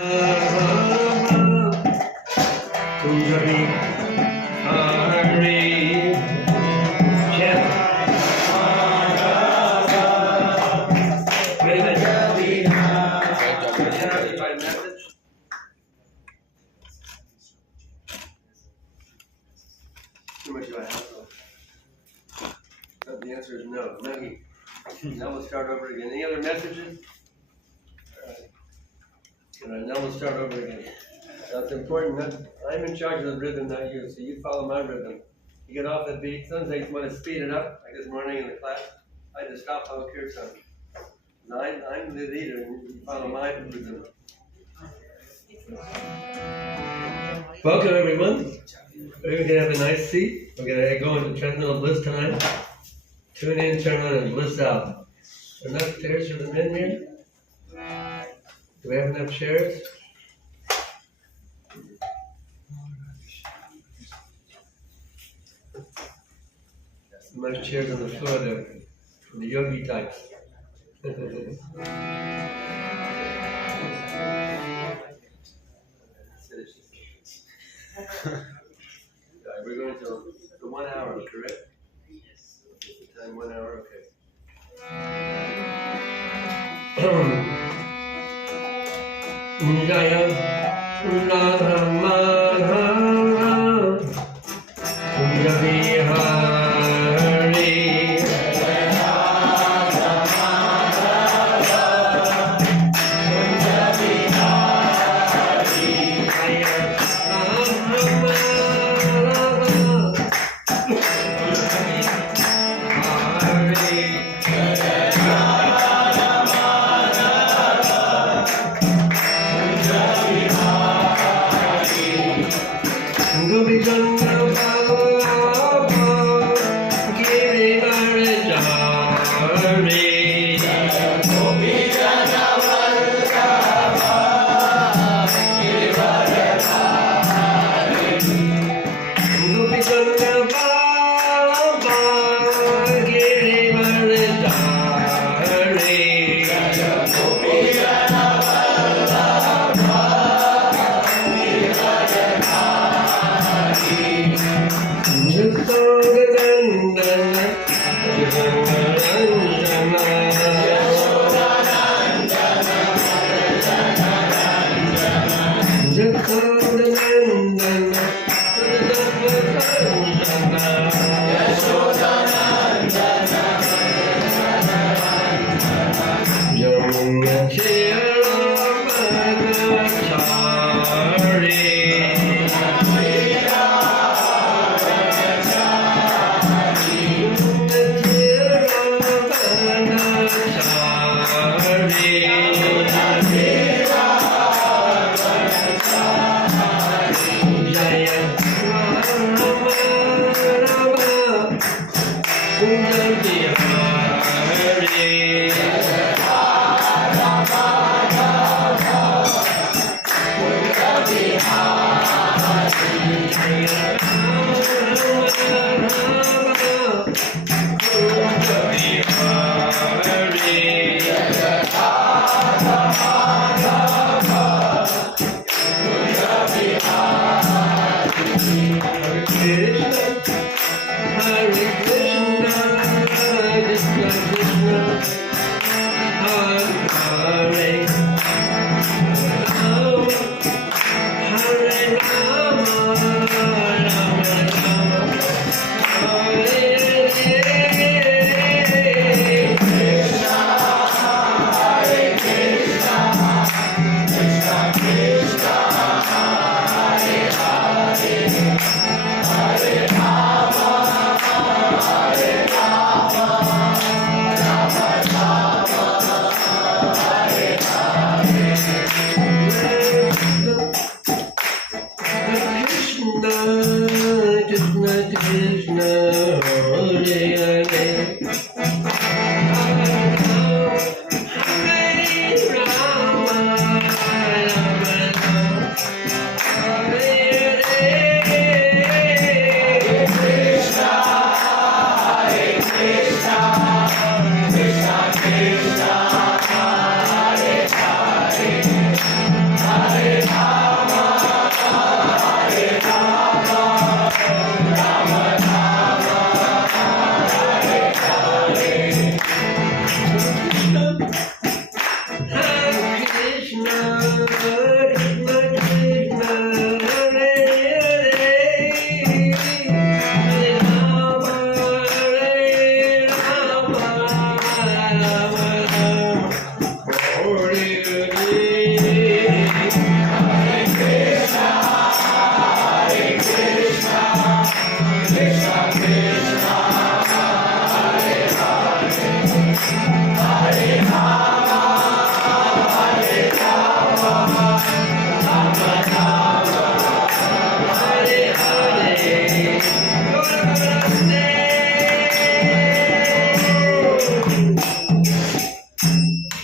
The answer is no. Now we'll start over again. Any other messages? All right, now we'll start over again. That's important. I'm in charge of the rhythm, not you. So you follow my rhythm. You get off the beat. Sometimes you want to speed it up. Like this morning in the class, I had to stop on Kirtan. I'm the leader, and you follow my rhythm. Welcome, everyone. We're going to have a nice seat. We're going to go into transcendental bliss tonight. Tune in, turn on, and bliss out. Enough chairs for the men here? Do we have enough chairs? Much chairs on the floor there for the yogi types. We're going to the 1 hour, correct? Time 1 hour, okay. Jaya Radha Madhava Kunja Vihari Radha Madhava Kunja Vihari Jaya Radha Madhava Kunja Vihari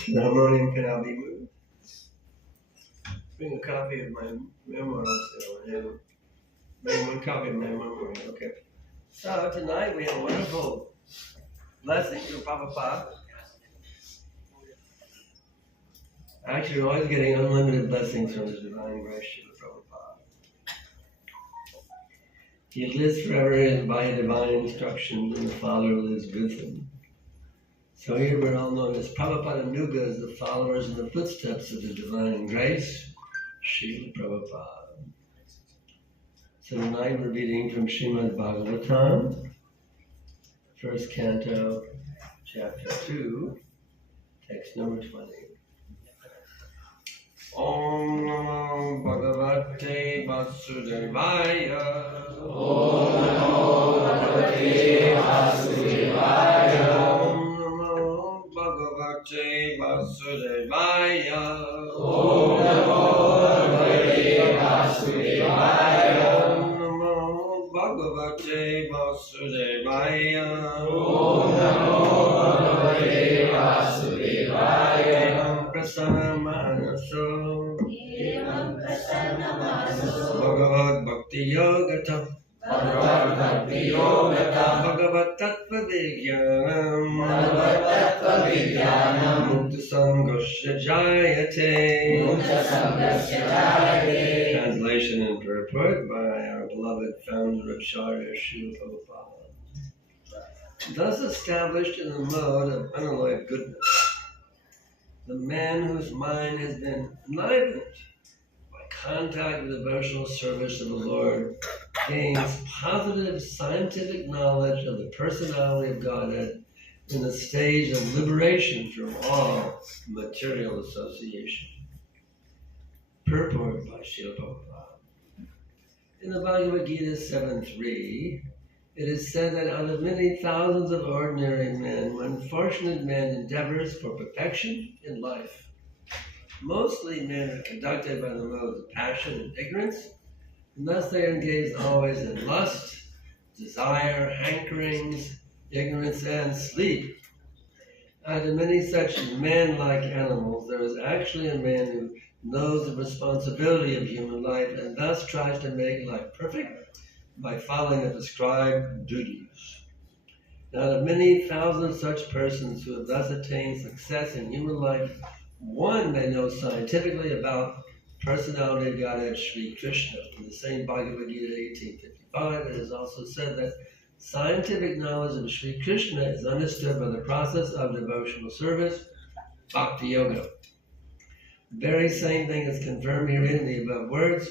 The harmonium can now be moved. Bring a copy of my memoir also. Bring one copy of my memoir, okay. So tonight we have a wonderful blessing from Prabhupada. Actually, we're always getting unlimited blessings from the Divine Grace A.C. Prabhupada. He lives forever by divine instructions, and the follower lives with him. So here we're all known as Prabhupada Nuga, as the followers in the footsteps of the Divine Grace, Srila Prabhupada. So tonight we're reading from Srimad Bhagavatam, first canto, chapter 2, text number 20. Om Namo Bhagavate Vasudevaya. Om Namo Bhagavate Vasudevaya. Bhagavate Vasudevaya. Om Namo Bhagavate Vasudevaya. Om Namo Bhagavate Vasudevaya. Om Namo Bhagavate Vasudevaya. Evam Prasanna Manaso. Evam Prasanna Manaso. Bhagavad Bhakti Yogatam. Bhagavad Bhakti Yogatam. Bhagavad Tattva Vijnanam. Bhagavad Tattva Vijnanam. Mukta Sankarshan Jayate. Mukta Sankarshan Jayate. Translation and purport by our beloved founder of Charya, Srila Prabhupada. Thus established in the mode of unalloyed goodness, the man whose mind has been enlightened by contact with devotional service of the Lord gains positive scientific knowledge of the personality of Godhead in the stage of liberation from all material association. Purport by Srila Prabhupada. In the Bhagavad Gita 7.3, it is said that out of many thousands of ordinary men, one fortunate man endeavors for perfection in life. Mostly men are conducted by the modes of passion and ignorance, and thus they are engaged always in lust, desire, hankerings, ignorance, and sleep. Out of many such man-like animals, there is actually a man who knows the responsibility of human life and thus tries to make life perfect by following the prescribed duties. Out of many thousand such persons who have thus attained success in human life, one may know scientifically about personality of Godhead Sri Krishna. In the same Bhagavad Gita 1855, it is also said that scientific knowledge of Sri Krishna is understood by the process of devotional service, Bhakti Yoga. The very same thing is confirmed here in the above words.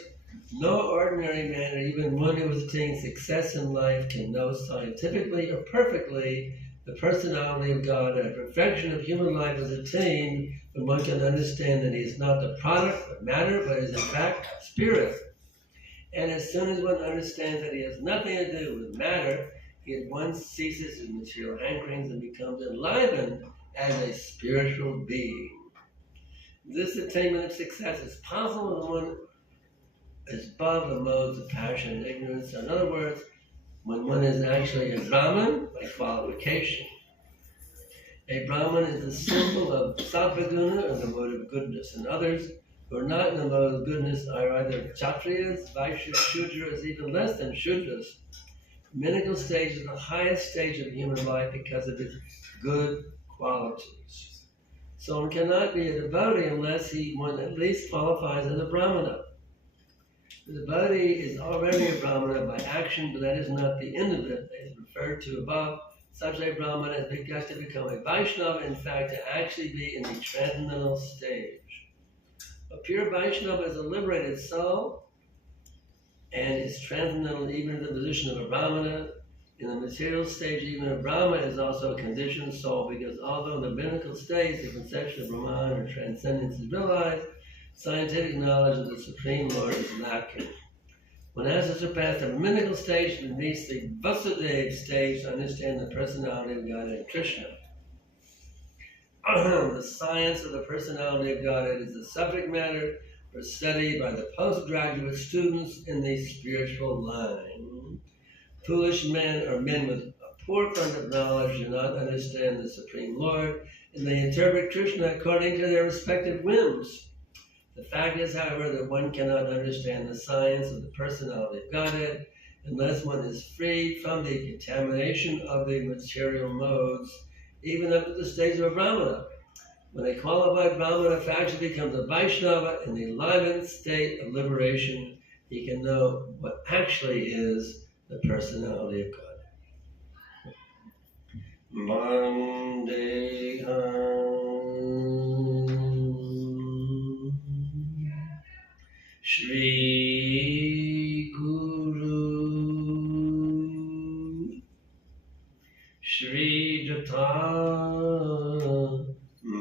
No ordinary man, or even one who has attained success in life, can know scientifically or perfectly the personality of God, and perfection of human life is attained when one can understand that he is not the product of matter, but is in fact spirit. And as soon as one understands that he has nothing to do with matter, he at once ceases his material hankerings and becomes enlivened as a spiritual being. This attainment of success is possible when one is above the modes of passion and ignorance. In other words, when one is actually a Brahman by qualification. A Brahman is the symbol of sattva-guna and the mode of goodness, and others who are not in the mode of goodness are either Kshatriyas, Vaishyas, Shudras, even less than Shudras. The menical stage is the highest stage of human life because of its good qualities. So one cannot be a devotee unless one at least qualifies as a Brahmana. The devotee is already a Brahmana by action, but that is not the end of it. As referred to above, such a Brahmana has to become a Vaishnava, in fact, to actually be in the transcendental stage. A pure Vaishnava is a liberated soul and is transcendental even in the position of a Brahmana. In the material stage, even a Brahma is also a conditioned soul, because although in the mythical stage the conception of Brahman or transcendence is realized, scientific knowledge of the Supreme Lord is lacking. One has to surpass the mythical stage and reach the Vasudeva stage to understand the personality of Godhead Krishna. The science of the personality of Godhead is the subject matter for study by the postgraduate students in the spiritual line. Foolish men or men with a poor fund of knowledge do not understand the Supreme Lord, and they interpret Krishna according to their respective whims. The fact is, however, that one cannot understand the science of the personality of Godhead unless one is freed from the contamination of the material modes, even up to the stage of a Brahmana. When a qualified Brahmana actually becomes a Vaishnava in the enlightened state of liberation, he can know what actually is the personality of God. Vandeham Shri Guru Shri Jata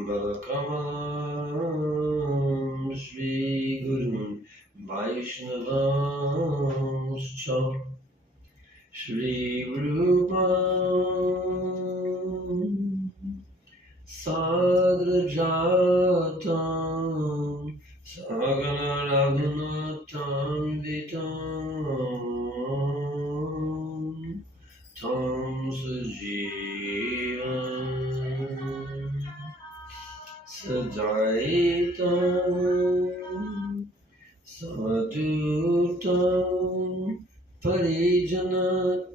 Balakam Shri Guru Vaishnavam Cha Shri Rupam Sagrajatam Sagana Raghunatam Vitam Tam Sajivam Sadaitam Sadutam Parijana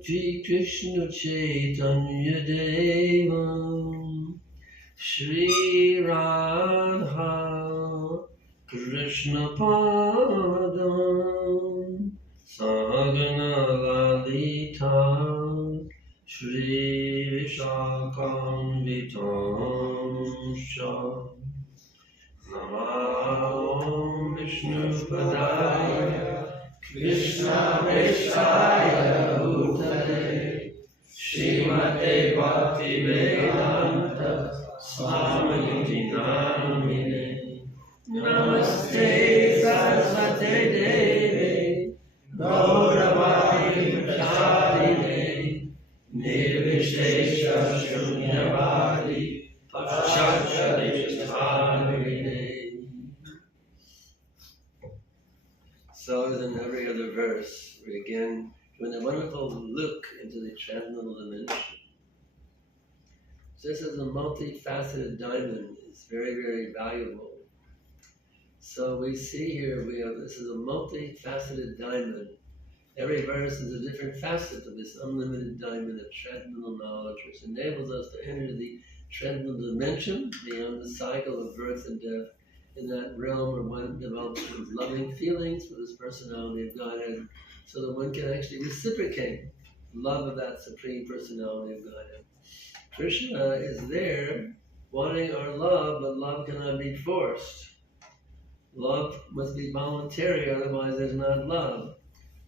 Shri Krishna Chaitanya Devam Shri Radha Krishna Padam Sagana Lalita Shri Vishakam Vitam Shah Namah Vishnu Padaya Krishna Vishaya Bhutale Srimate Bhaktivedanta Swami Namine Namaste Saraswate Devi Gauravai Prachadine Nirvishesha Shunyavadi Pachakshadishtarine. So as in every other verse, we again doing a wonderful look into the transcendental dimension. This is a multifaceted diamond. It's very, very valuable. So we see here, this is a multifaceted diamond. Every verse is a different facet of this unlimited diamond of transcendental knowledge, which enables us to enter the transcendental dimension beyond the cycle of birth and death, in that realm where one develops his loving feelings for this personality of Godhead, so that one can actually reciprocate love of that supreme personality of Godhead. Krishna is there wanting our love, but love cannot be forced. Love must be voluntary, otherwise there's not love.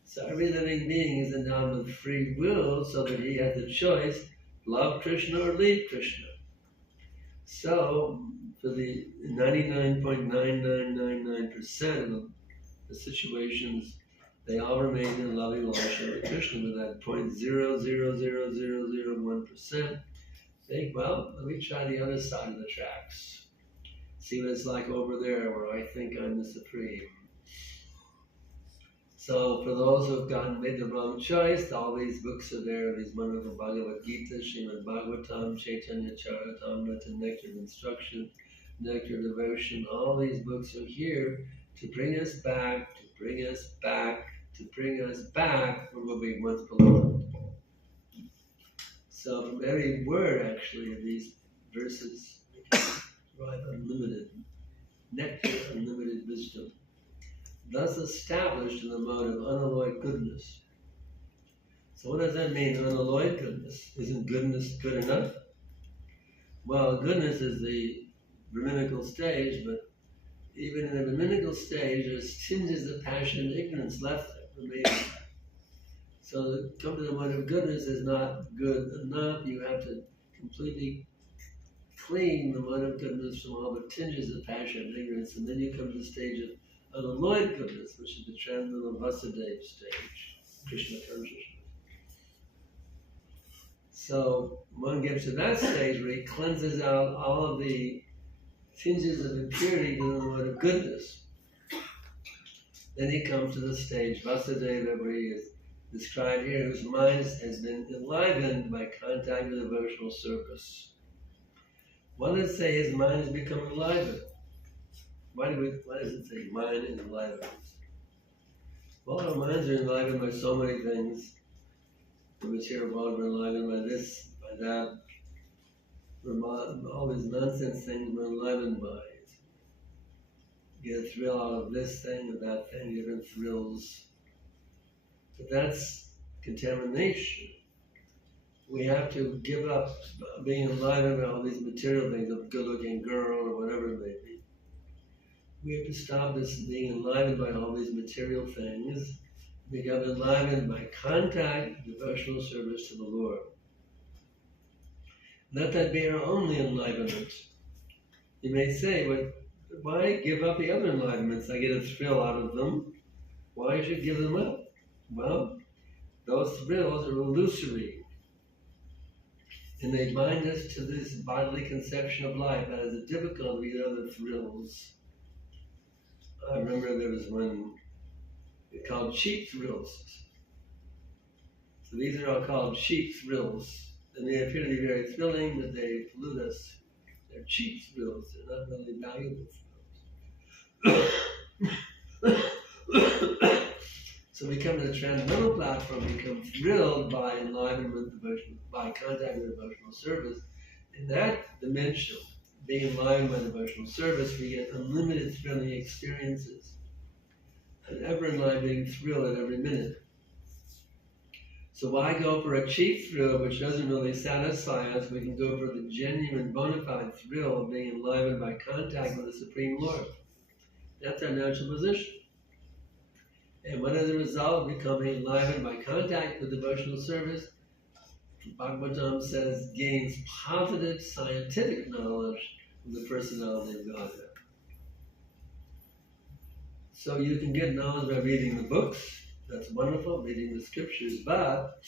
So every living being is endowed with free will, so that he has the choice, love Krishna or leave Krishna. So, for the 99.9999% of the situations, they all remain in loving relationship with Krishna. With that 0.00001%, think, well, let me try the other side of the tracks. See what it's like over there where I think I'm the supreme. So for those who have made the wrong choice, all these books are there, these wonderful Bhagavad Gita, Srimad Bhagavatam, Chaitanya Charitamrita, Nectar of Instruction, Nectar of Devotion. All these books are here to bring us back, to bring us back, to bring us back from what we once belonged. So from every word, actually, of these verses, we can derive unlimited nectar, unlimited wisdom, thus established in the mode of unalloyed goodness. So what does that mean, unalloyed goodness? Isn't goodness good enough? Well, goodness is the Brahminical stage, but even in the Brahminical stage, there's tinges of passion and ignorance left remaining. So to come to the mode of goodness is not good enough. You have to completely clean the mode of goodness from all the tinges of passion and ignorance, and then you come to the stage of unalloyed goodness, which is the transcendental Vasudeva stage, Krishna consciousness. So one gets to that stage where he cleanses out all of the tinges of impurity to the mode of goodness. Then he comes to the stage, Vasudeva, where he is described here, whose mind has been enlivened by contact with devotional service. One would say his mind has become enlivened. Why does it say mind and enlivenment? Well, our minds are enlivened by so many things. The material world, we're enlivened by this, by that. All these nonsense things we're enlivened by. You get a thrill out of this thing or that thing, different thrills. But that's contamination. We have to give up being enlivened by all these material things, a good-looking girl or whatever it may be. We have to stop this being enlivened by all these material things, become enlivened by contact, devotional service to the Lord. Let that be our only enlivenment. You may say, but why give up the other enlivenments? I get a thrill out of them. Why should I give them up? Well, those thrills are illusory. And they bind us to this bodily conception of life. That is a difficulty with other thrills. I remember there was one called cheap thrills. So these are all called cheap thrills. And they appear to be very thrilling, but they pollute us. They're cheap thrills. They're not really valuable thrills. So we come to the transcendental platform, become thrilled by enlivenment, by contact with devotional service. In that dimension, being enlivened by devotional service, we get unlimited thrilling experiences. An ever-enlivening thrill at every minute. So why go for a cheap thrill which doesn't really satisfy us? We can go for the genuine, bona fide thrill of being enlivened by contact with the Supreme Lord. That's our natural position. And what as a result of becoming enlivened by contact with devotional service, Bhagavatam says, gains positive scientific knowledge of the personality of Godhead. So you can get knowledge by reading the books. That's wonderful, reading the scriptures. But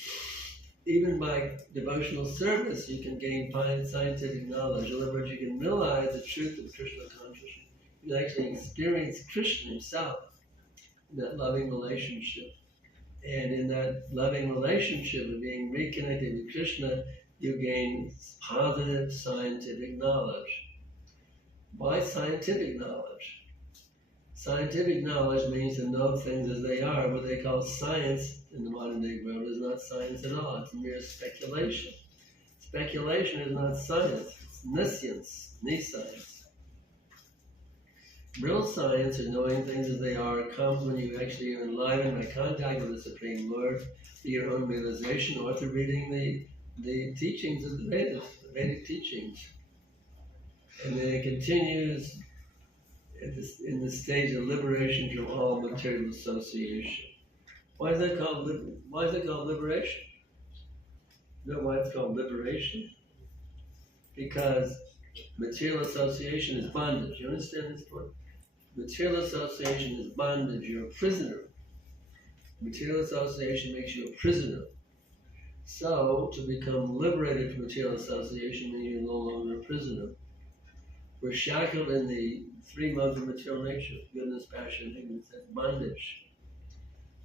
even by devotional service, you can gain fine scientific knowledge. In other words, you can realize the truth of Krishna consciousness. You can actually experience Krishna himself in that loving relationship. And in that loving relationship of being reconnected with Krishna, you gain positive scientific knowledge. Why scientific knowledge? Scientific knowledge means to know things as they are. What they call science in the modern day world is not science at all. It's mere speculation. Speculation is not science. It's nescience. Real science, or knowing things as they are, comes when you actually are enlivened by contact with the Supreme Lord, through your own realization, or through reading the teachings of the Vedas, the Vedic teachings. And then it continues in the stage of liberation from all material association. Why is that called liberation? You know why it's called liberation? Because material association is bondage. You understand this point? Material association is bondage. You're a prisoner. Material association makes you a prisoner. So, to become liberated from material association means you're no longer a prisoner. We're shackled in the 3 months of material nature, goodness, passion, ignorance, that's bondage.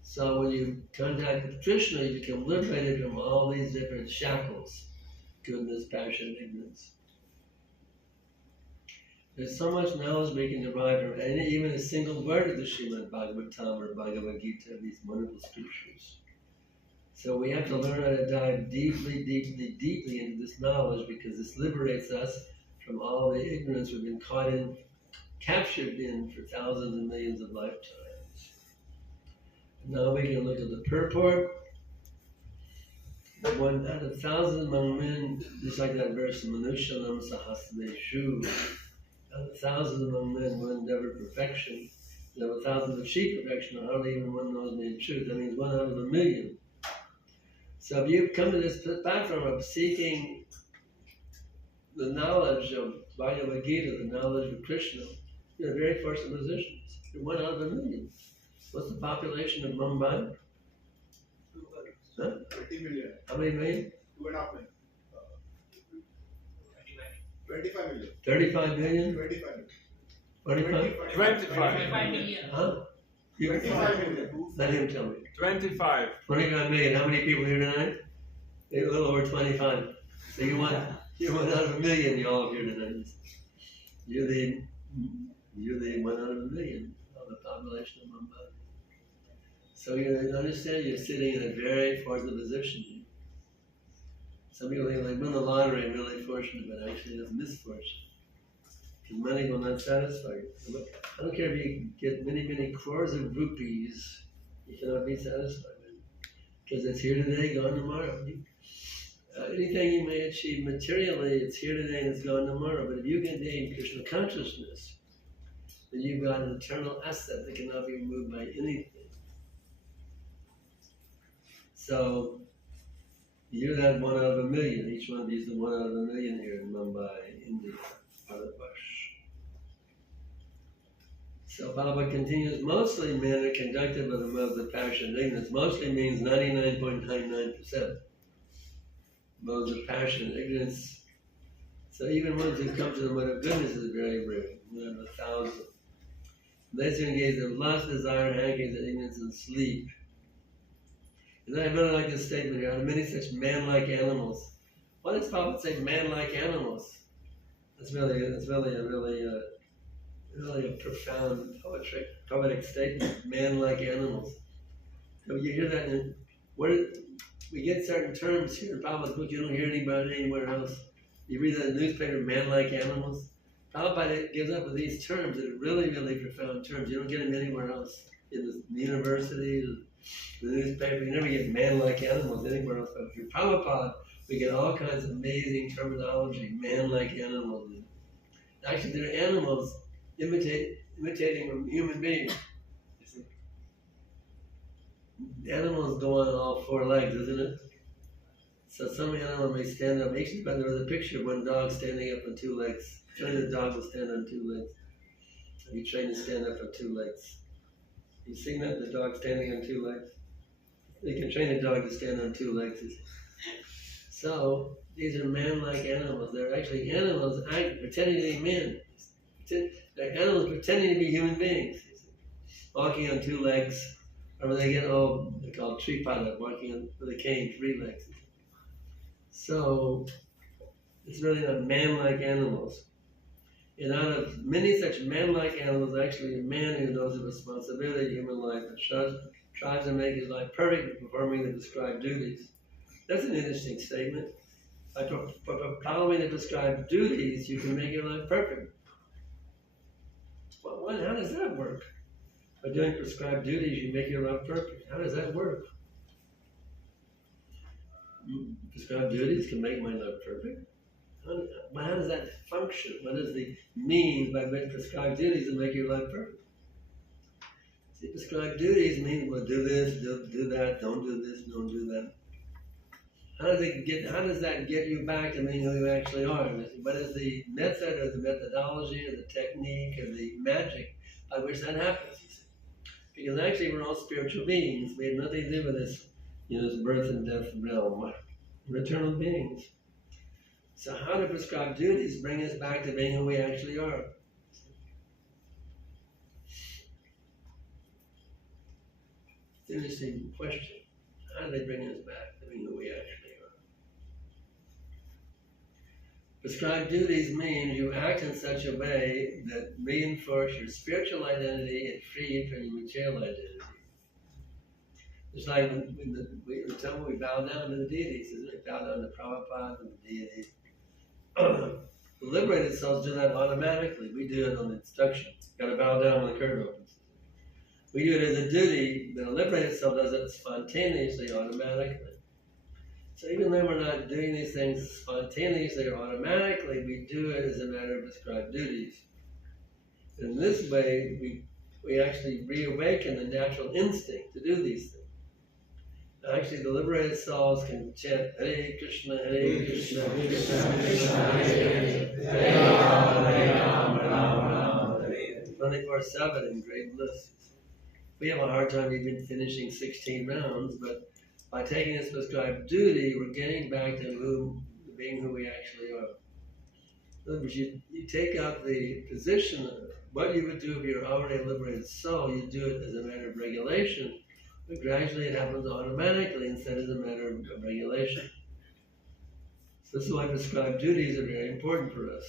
So when you contact with Krishna, you become liberated from all these different shackles, goodness, passion, ignorance. There's so much knowledge we can derive from even a single word of the Srimad Bhagavatam or Bhagavad Gita, these wonderful scriptures. So we have to learn how to dive deeply into this knowledge, because this liberates us from all the ignorance we've been caught in, captured in for thousands and millions of lifetimes. Now we can look at the purport. One out of thousands among men, just like that verse, Manushalam Sahasradeshu. Out of thousands among men will endeavor perfection. There are thousands of achieve perfection, hardly even one knows me in truth. That means 1 out of 1,000,000. So if you come to this platform of seeking the knowledge of Bhagavad Gita, the knowledge of Krishna, you're in a very fortunate position. You're 1 out of 1,000,000. What's the population of Mumbai? 20 million. How many million? 2.5 million. 25 million. 35 million? 25 million. 25? 25 million. Huh? 25 million. Let him tell me. 25. 25 million. How many people here tonight? A little over 25. So you're one out of a million. You all here tonight. You're the 1 out of a million of the population of Mumbai. So you understand you're sitting in a very fortunate position. Some people think like win the lottery and really fortunate, but actually it's misfortune. Because money will not satisfy you. I don't care if you get many crores of rupees, you cannot be satisfied with it. Because it's here today, gone tomorrow. Anything you may achieve materially, it's here today and it's gone tomorrow. But if you can gain Krishna consciousness, then you've got an eternal asset that cannot be removed by anything. So, you're that 1 out of a million. Each one of you is the 1 out of a million here in Mumbai, India, Bharatvash. So Prabhupada continues, mostly men are conducted by the modes of passion and ignorance. Mostly means 99.99%. Modes of passion and ignorance. So even ones who come to the mode of goodness is very rare. 1 out of 1,000. Those who engage in lust, desire, hankings, and ignorance and sleep. And then I really like this statement here. There are many such man-like animals. Why does Prabhupada say man-like animals? That's really a profound poetic statement. Man-like animals. So you hear that in we get certain terms here in Prabhupada's book. You don't hear anybody anywhere else. You read that in the newspaper, man-like animals. Prabhupada gives up with these terms that are really profound terms. You don't get them anywhere else. In the university, the newspaper, you never get man-like animals anywhere else. But through Prabhupada, we get all kinds of amazing terminology, man-like animals. Actually, they're animals imitating human beings. You see? Animals go on all 4 legs, isn't it? So some animal may stand up. Actually, but there was a picture of one dog standing up on 2 legs. Train the dog will stand on 2 legs. You train to stand up on 2 legs. You've seen that? The dog standing on 2 legs? You can train a dog to stand on 2 legs. So, these are man-like animals. They're actually animals pretending to be men. They're animals pretending to be human beings. Walking on 2 legs. Or when they get old, they're called tripada, walking on with a cane, 3 legs. So, it's really not man-like animals. And out of many such man-like animals, actually a man who knows the responsibility of human life and tries to make his life perfect in performing the prescribed duties. That's an interesting statement. By following the prescribed duties, you can make your life perfect. Well, how does that work? By doing prescribed duties, you make your life perfect. How does that work? Prescribed duties can make my life perfect. How does that function? What is the means by which prescribed duties to make your life perfect? See, prescribed duties mean, well, do this, do that, don't do this, don't do that. How does that get you back to being who you actually are? What is the method or the methodology or the technique or the magic by which that happens? You see? Because actually we're all spiritual beings. We have nothing to do with this, this birth and death realm. We're eternal beings. So how do prescribed duties bring us back to being who we actually are? It's an interesting question. How do they bring us back to being who we actually are? Prescribed duties mean you act in such a way that reinforce your spiritual identity and free you from your material identity. It's like when we bow down to the deities, isn't it? We bow down to Prabhupada and the deities. The liberated souls do that automatically. We do it on instruction. Got to bow down when the curtain opens. We do it as a duty. The liberated soul does it spontaneously, automatically. So even though we're not doing these things spontaneously or automatically, we do it as a matter of prescribed duties. In this way, we actually reawaken the natural instinct to do these things. Actually, the liberated souls can chant Hare Krishna, Hare Krishna, Hare Krishna, Krishna Hare Hare, Hare Rama, Rama Rama, 24/7 in great bliss. We have a hard time even finishing 16 rounds, but by taking this prescribed duty, we're getting back to being who we actually are. In other words, you take up the position what you would do if you're already a liberated soul, you do it as a matter of regulation, but gradually it happens automatically instead of a matter of regulation. So this is why prescribed duties are very important for us,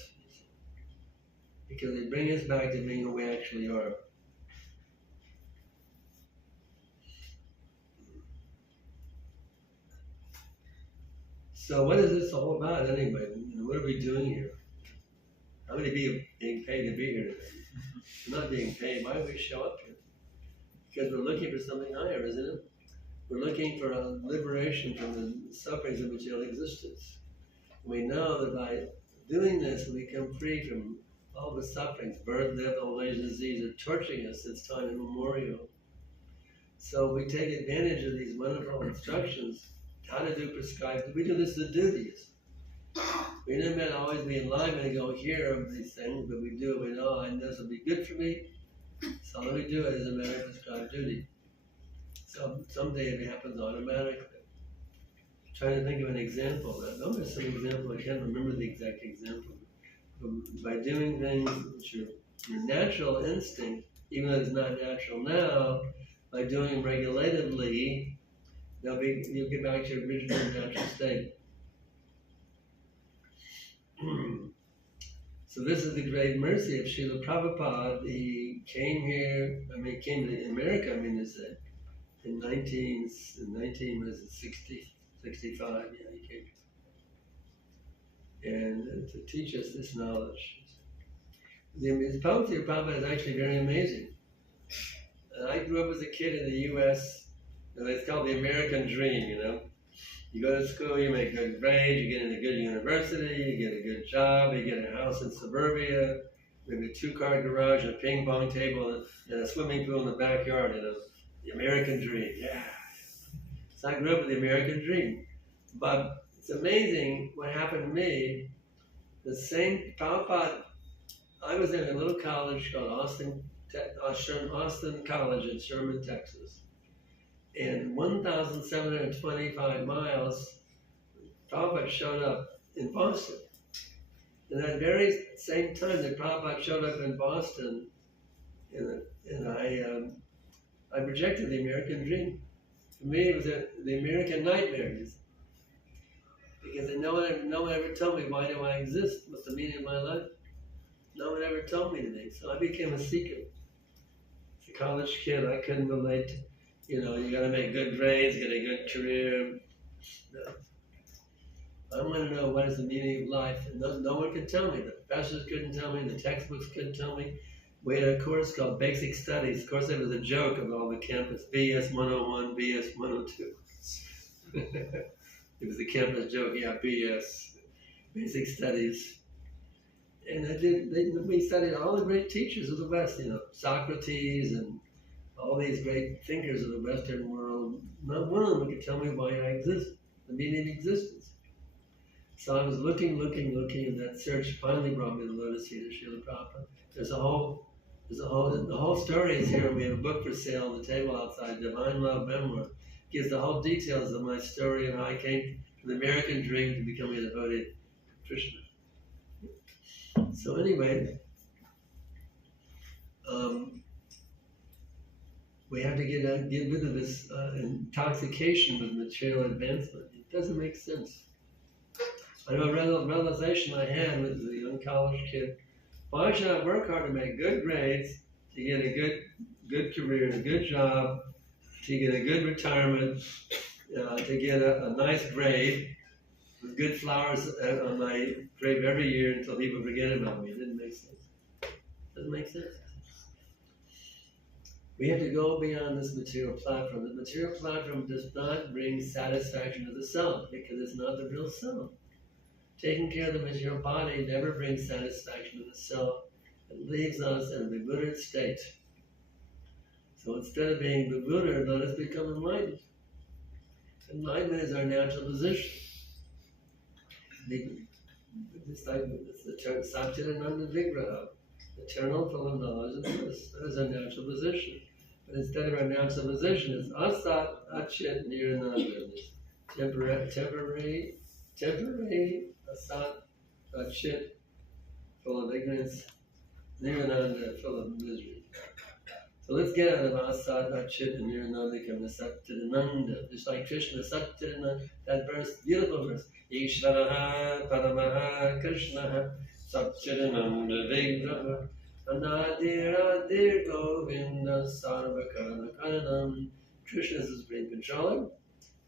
because they bring us back to being who we actually are. So what is this all about anyway? What are we doing here? How many people are being paid to be here today? We're not being paid. Why do we show up here? Because we're looking for something higher, isn't it? We're looking for a liberation from the sufferings of material existence. We know that by doing this, we become free from all the sufferings. Birth, death, old age, disease are torturing us since time immemorial. So we take advantage of these wonderful instructions, how to do prescribed. We do this as duties. We never meant to always be in alignment and go hear of these things, but we do it. We know, and this will be good for me, so let me do it as a matter of prescribed duty. So someday it happens automatically. I'm trying to think of an example. I know there's some example, I can't remember the exact example. But by doing things which are your natural instinct, even though it's not natural now, by doing them regulatively, you'll get back to your original natural state. So this is the great mercy of Srila Prabhupada. He came here, came to America, to say, in 1965, he came. And to teach us this knowledge. The poetry of Prabhupada is actually very amazing. I grew up as a kid in the U.S., and it's called the American dream, You go to school, you make good grades, you get in a good university, you get a good job, you get a house in suburbia, maybe a 2-car garage, and a ping pong table, and a swimming pool in the backyard, The American dream, yeah. So I grew up with the American dream. But it's amazing what happened to me. The same Prabhupada, I was in a little college called Austin College in Sherman, Texas. And 1,725 miles, Prabhupada showed up in Boston. And that very same time that Prabhupada showed up in Boston, and I projected the American dream. For me, it was the American nightmare. Because no one ever told me, why do I exist? What's the meaning of my life? No one ever told me anything. So I became a seeker. As a college kid, I couldn't relate. You got to make good grades, get a good career. No. I want to know what is the meaning of life. And no one could tell me. The professors couldn't tell me. The textbooks couldn't tell me. We had a course called Basic Studies. Of course, it was a joke of all the campus. BS 101, BS 102. It was the campus joke, yeah, BS. Basic Studies. And we studied all the great teachers of the West, Socrates and all these great thinkers of the Western world. Not one of them could tell me why I exist, the meaning of existence. So I was looking, and that search finally brought me to the lotus feet of Srila Prabhupada. The whole story is here. We have a book for sale on the table outside, Divine Love Memoir. Gives the whole details of my story and how I came from the American dream to becoming a devotee of Krishna. So anyway, we have to get rid of this intoxication with material advancement. It doesn't make sense. I know a realization I had as a young college kid. Why should I work hard to make good grades, to get a good career, a good job, to get a good retirement, to get a nice grave with good flowers on my grave every year until people forget about me? It didn't make sense. Doesn't make sense. We have to go beyond this material platform. The material platform does not bring satisfaction to the self because it's not the real self. Taking care of the material body never brings satisfaction to the self. It leaves us in a bewildered state. So instead of being bewildered, let us become enlightened. Enlightenment is our natural position. It's the term Satchidananda Vigraha, eternal, full of knowledge and bliss. That is our natural position. But instead of our natural position, it's Asat, Achit, Nirananda. Temporary, Asat, Achit, full of ignorance Nirvananda, full of misery. So let's get out of asad, chit, and Nirvananda, come to Satchidananda. Just like Krishna, Satchidananda, that verse, beautiful verse. Ishvaraha, Paramaha, Krishna, Satchidananda, Vigraha, Anadir, Adir, Govinda, Sarvakara, Karanam. Krishna is the supreme controller.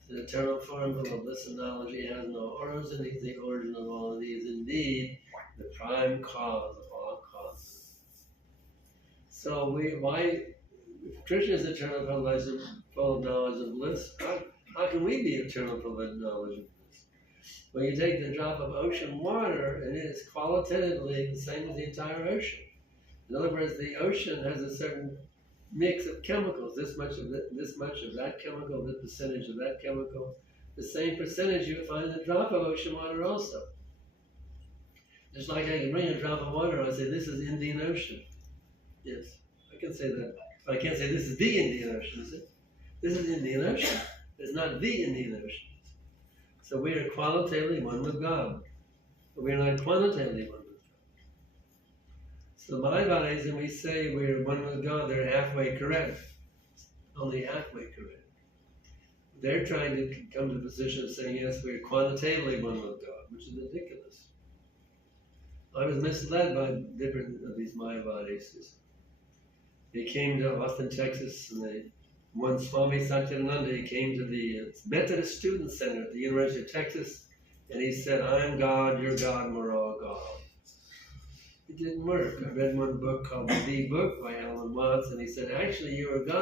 The eternal form full of bliss and knowledge. He has no origin. He's the origin of all of these. Indeed, the prime cause of all causes. So why Krishna is eternal full of knowledge of bliss? How can we be eternal full of knowledge of bliss? Well, you take the drop of ocean water, and it is qualitatively the same as the entire ocean. In other words, the ocean has a certain mix of chemicals, this much of that chemical, this percentage of that chemical. The same percentage you would find in a drop of ocean water also. Just like I can bring a drop of water, I say this is Indian Ocean. Yes, I can say that. But I can't say this is the Indian Ocean, is it? This is Indian Ocean. It's not the Indian Ocean. So we are qualitatively one with God, but we are not quantitatively one with God. So Mayavadis, when we say we're one with God, they're halfway correct. Only halfway correct. They're trying to come to the position of saying, yes, we're quantitatively one with God, which is ridiculous. I was misled by different of these Mayavadis. They came to Austin, Texas, and one Swami Satchidananda, he came to the Methodist Student Center at the University of Texas, and he said, I'm God, you're God, and we're all God. It didn't work. I read one book called The Book by Alan Watts, and he said, actually, you are God.